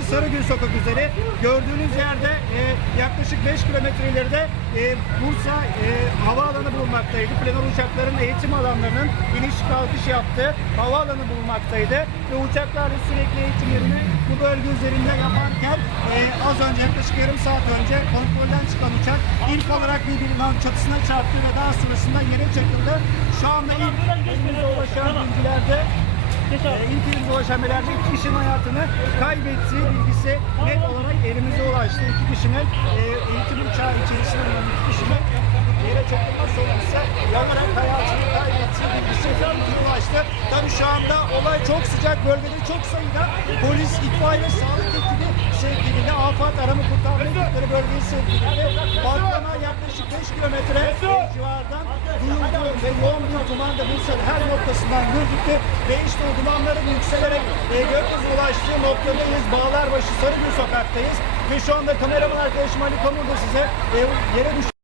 Çarşı Sarıgül Sokak üzeri. Gördüğünüz yerde e, yaklaşık 5 kilometre ileride e, Bursa e, havaalanı bulunmaktaydı. Planör uçakların eğitim alanlarının iniş kalkış yaptığı havaalanı bulunmaktaydı. Ve uçaklar da sürekli eğitimlerini bu bölge üzerinde yaparken e, az önce yaklaşık yarım saat önce kontrolden çıkan uçak ilk olarak bir binanın çatısına çarptı ve daha sonrasında yere çakıldı. Şu anda ilk elimize ulaşan bilgilerde ilk elimize ulaşan bilgilerde iki kişinin hayatını kaybettiği bilgisi net olarak elimize ulaştı. İki kişinin e, eğitim uçağı içerisinde bulunan iki kişinin yere çakılma sonrası yanarak hayatını kaybettiği bilgisi elimize ulaştı. Tabii şu anda olay çok sıcak bölgede çok sayıda polis, itfaiye, sağlık ekibi sevk edildi. Afat arama kurtarma ekipleri bölgeye sevk edildi. Patlama yaklaşık 5 kilometre civardan bir duman da Bursa'nın her noktasından gözüktü. Ve işte o yükselerek e, gökyüzü ulaştığı noktadayız. Bağlarbaşı Sarıgül sokaktayız. Ve şu anda kameraman arkadaşım Ali Kamur da size e, yere düştü.